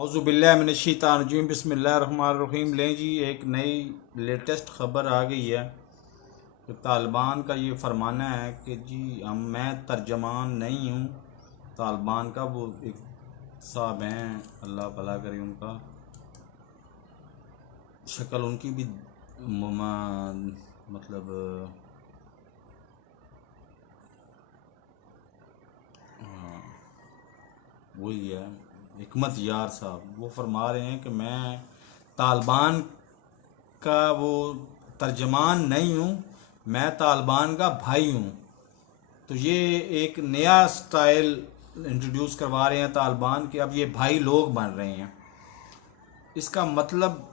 औज़ुबिल्लाहिमिनश्शैतानिर्रजीम बिस्मिल्लाहिर्रहमानिर्रहीम। लें जी, एक नई लेटेस्ट ख़बर आ गई है कि तालिबान का ये फरमाना है कि जी मैं तर्जमान नहीं हूँ। तालिबान का वो एक साहब हैं, अल्लाह भला करे उनका, शक्ल उनकी भी मतलब वही है, हिकमत यार साहब। वो फरमा रहे हैं कि मैं तालिबान का वो तर्जमान नहीं हूँ, मैं तालिबान का भाई हूँ। तो ये एक नया स्टाइल इंट्रोड्यूस करवा रहे हैं तालिबान के, अब ये भाई लोग बन रहे हैं। इसका मतलब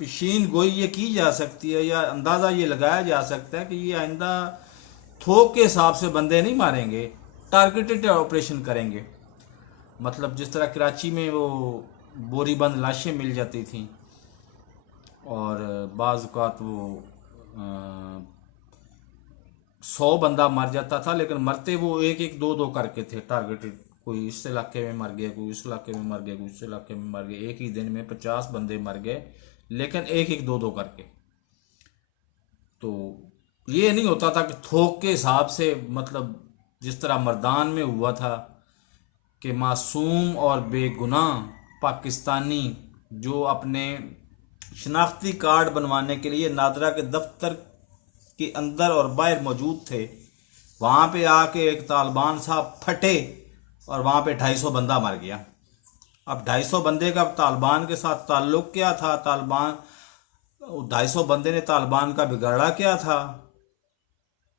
पेशीन गोई ये की जा सकती है या अंदाज़ा ये लगाया जा सकता है कि ये आइंदा थोक के हिसाब से बंदे नहीं मारेंगे, टारगेटेड ऑपरेशन करेंगे। मतलब जिस तरह कराची में वो बोरी बंद लाशें मिल जाती थीं और बाज़ औक़ात वो 100 बंदा मर जाता था, लेकिन मरते वो एक एक दो दो करके थे टारगेटेड। कोई इस इलाके में मर गया, कोई इस इलाके में मर गया, कोई इस इलाके में मर गया। एक ही दिन में 50 बंदे मर गए, लेकिन एक एक दो दो करके। तो ये नहीं होता था कि थोक के हिसाब से, मतलब जिस तरह मर्दान में हुआ था कि मासूम और बेगुनाह पाकिस्तानी जो अपने शनाख्ती कार्ड बनवाने के लिए नादरा के दफ्तर के अंदर और बाहर मौजूद थे, वहाँ पे आके एक तालिबान साहब फटे और वहाँ पे 250 बंदा मर गया। अब 250 बंदे का तालिबान के साथ ताल्लुक क्या था? तालिबान 250 बंदे ने तालिबान का बिगाड़ा क्या था?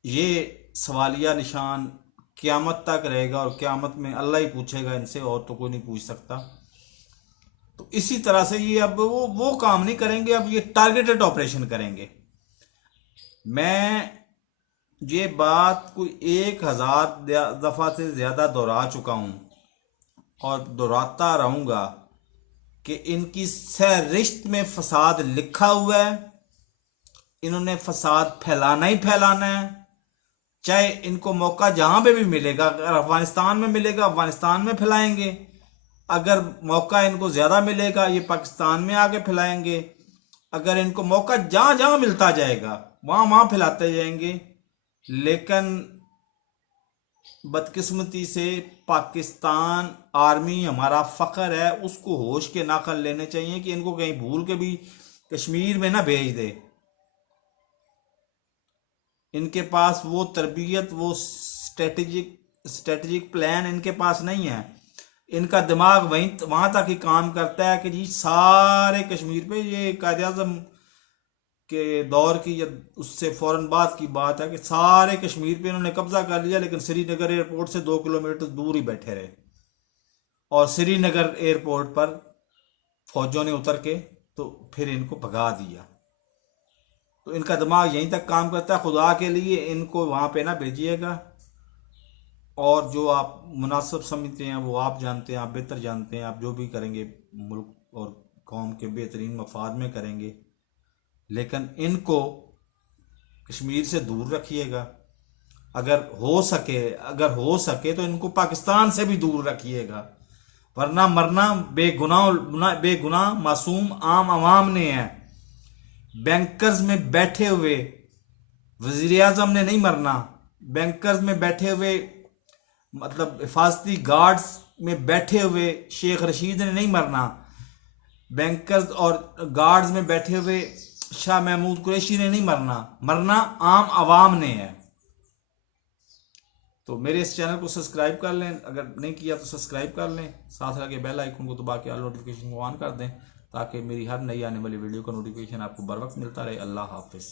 ये सवालिया निशान क़यामत तक रहेगा और क़यामत में अल्लाह ही पूछेगा इनसे, और तो कोई नहीं पूछ सकता। तो इसी तरह से ये अब वो काम नहीं करेंगे, अब ये टारगेटेड ऑपरेशन करेंगे। मैं ये बात कोई 1000 दफ़ा से ज़्यादा दोहरा चुका हूँ और दोहराता रहूँगा कि इनकी सहरिस्त में फसाद लिखा हुआ है। इन्होंने फसाद फैलाना ही फैलाना है, चाहे इनको मौका जहाँ पे भी मिलेगा। अगर अफगानिस्तान में मिलेगा, अफगानिस्तान में फैलाएंगे। अगर मौका इनको ज़्यादा मिलेगा, ये पाकिस्तान में आके फैलाएंगे। अगर इनको मौका जहाँ जहाँ मिलता जाएगा वहाँ वहाँ फैलाते जाएंगे। लेकिन बदकिस्मती से पाकिस्तान आर्मी हमारा फ़ख्र है, उसको होश के नाखन लेने चाहिए कि इनको कहीं भूल के भी कश्मीर में ना भेज दे। इनके पास वो तरबियत, वो स्ट्रेटेजिक प्लान इनके पास नहीं है। इनका दिमाग वहीं वहाँ तक ही काम करता है कि जी सारे कश्मीर पे, ये कायद-ए-आज़म के दौर की या उससे फ़ौरन बाद की बात है कि सारे कश्मीर पे इन्होंने कब्जा कर लिया, लेकिन श्रीनगर एयरपोर्ट से 2 किलोमीटर दूर ही बैठे रहे। और श्रीनगर एयरपोर्ट पर फौजों ने उतर के तो फिर इनको भगा दिया। तो इनका दिमाग यहीं तक काम करता है। खुदा के लिए इनको वहाँ पे ना भेजिएगा, और जो आप मुनासिब समझते हैं वो आप जानते हैं, आप बेहतर जानते हैं। आप जो भी करेंगे मुल्क और कौम के बेहतरीन मफाद में करेंगे, लेकिन इनको कश्मीर से दूर रखिएगा। अगर हो सके तो इनको पाकिस्तान से भी दूर रखिएगा, वरना मरना बेगुनाह मासूम आम आवाम ने है। बैंकर्स में बैठे हुए वजीर आजम ने नहीं मरना। बैंकर्स में बैठे हुए, मतलब हिफाजती गार्ड्स में बैठे हुए शेख रशीद ने नहीं मरना। बैंकर्स और गार्ड्स में बैठे हुए शाह महमूद कुरैशी ने नहीं मरना। मरना आम आवाम ने है। तो मेरे इस चैनल को सब्सक्राइब कर लें, अगर नहीं किया तो सब्सक्राइब कर लें। साथ लगे बेल आइकन को दबा के ऑल नोटिफिकेशन को ऑन कर दें, ताकि मेरी हर नई आने वाली वीडियो का नोटिफिकेशन आपको बर वक्त मिलता रहे। अल्लाह हाफिज़।